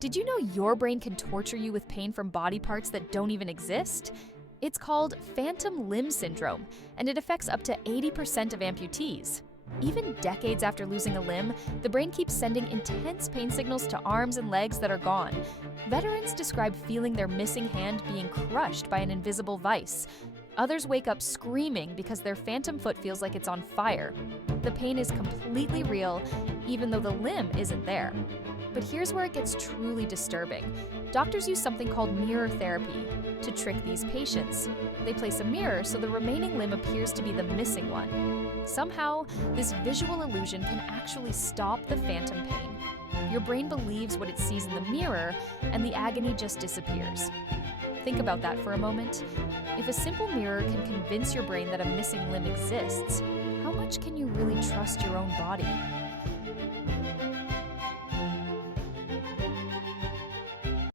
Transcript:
Did you know your brain can torture you with pain from body parts that don't even exist? It's called phantom limb syndrome, and it affects up to 80% of amputees. Even decades after losing a limb, the brain keeps sending intense pain signals to arms and legs that are gone. Veterans describe feeling their missing hand being crushed by an invisible vice. Others wake up screaming because their phantom foot feels like it's on fire. The pain is completely real, even though the limb isn't there. But here's where it gets truly disturbing. Doctors use something called mirror therapy to trick these patients. They place a mirror so the remaining limb appears to be the missing one. Somehow, this visual illusion can actually stop the phantom pain. Your brain believes what it sees in the mirror, and the agony just disappears. Think about that for a moment. If a simple mirror can convince your brain that a missing limb exists, how much can you really trust your own body?